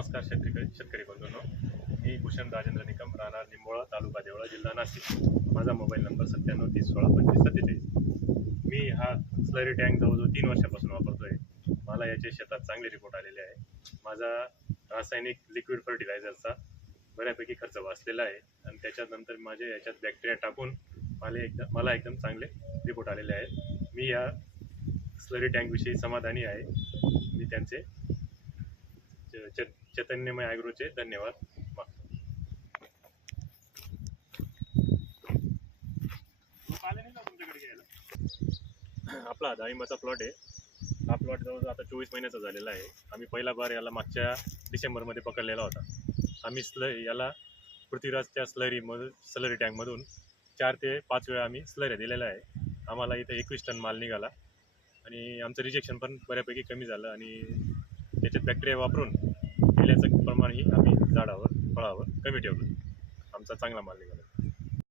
नमस्कार शेतकरी बंधूंनो, मी भूषण राजेंद्र निकम, राहणार निंबोळा, तालुका देवळा, जिल्हा नाशिक. माझा मोबाईल नंबर 9730162547. मी हा स्लरी टँक जवळजवळ 3 वर्षापासून वापरतोय. मला याचे शेतात चांगले रिपोर्ट आलेले आहे. माझा रासायनिक लिक्विड फर्टिलायझरचा बऱ्यापैकी खर्च वाचलेला आहे आणि त्याच्यानंतर माझे याच्यात बॅक्टेरिया टाकून मला एकदम चांगले रिपोर्ट आलेले आहेत. मी या स्लरी टँकविषयी समाधानी आहे. मी त्यांचे चैतन्यमय ॲग्रोचे धन्यवाद मागतो. आपला डाळिंबाचा प्लॉट आहे. हा प्लॉट जवळजवळ आता 24 महिन्याचा झालेला आहे. आम्ही पहिला बार याला मागच्या डिसेंबरमध्ये पकडलेला होता. आम्ही याला पृथ्वीराजच्या स्लरी टँकमधून 4 ते 5 वेळा आम्ही स्लऱ्या दिलेल्या आहे. आम्हाला इथं 21 टन माल निघाला आणि आमचं रिजेक्शन पण बऱ्यापैकी कमी झालं आणि त्याच्यात बॅक्टेरिया वापरून केल्याचं प्रमाणही आम्ही झाडावर फळावर कमी ठेवलं. आमचा चांगला माल निघाला.